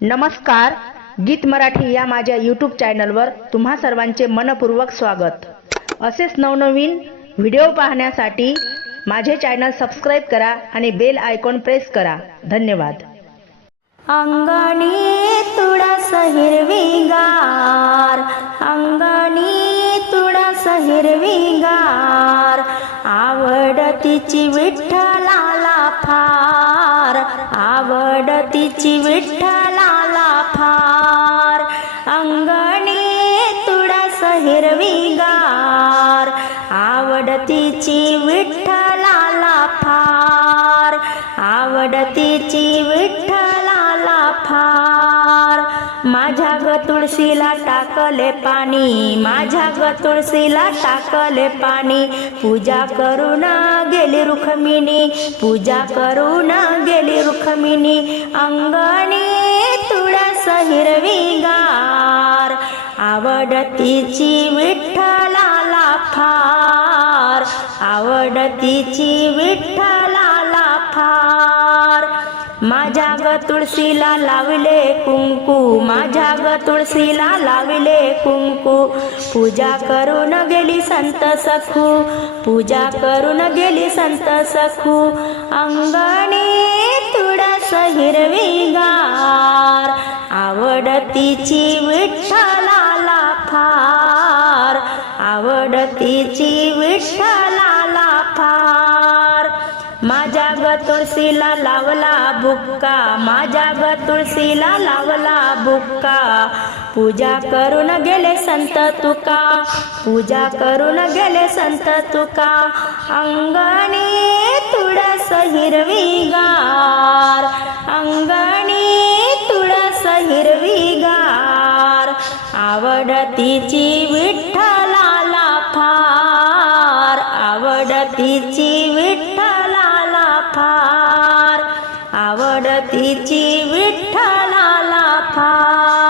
नमस्कार गीत मराठी या माझ्या यूट्यूब चॅनलवर तुम्हा सर्वांचे मनपूर्वक स्वागत. असेच नवनवीन व्हिडिओ पाहण्यासाठी माझे चॅनल सबस्क्राईब करा आणि बेल आयकॉन प्रेस करा. धन्यवाद. अंगणी तुळस हिरवीगार अंगणी तुळस हिरवीगार आवडतीची विठ्ठलाला फार आवडतीची तिची हिरवीगार आवडतीची विठ्ठलाला फार आवडतीची विठ्ठलाला फार. माझ्या ग तुळशीला टाकले पाणी माझ्या ग तुळशीला टाकले पाणी. पूजा करून गेली रुखमिनी पूजा करून गेली रुखमिनी अंगणी तुळस हिरवी आवडतीची विठ्ठलाला फार. आवडतीची विठ्ठलाला फार. माझ्या ग तुळशीला लावले कुंकू. माझ्या ग तुळशीला लावले कुंकू. पूजा करून गेली संत सखू. पूजा करून गेली संत सखू. अंगणी तुळस हिरवीगार गार. आवडतीची विठ्ठला आवड तिची विठ्ठलाला फार. माझ्या ग तुळशीला लावला बुक्का माझ्या ग तुळशीला लावला बुक्का. पूजा करून गेले संत तुका पूजा करून गेले संत तुका. अंगणी तुळस हिरवीगार अंगणी तुळस हिरवीगार. आवड तिची फार आवड तिची विठ्ठलाला फार आवड तिची विठ्ठलाला फार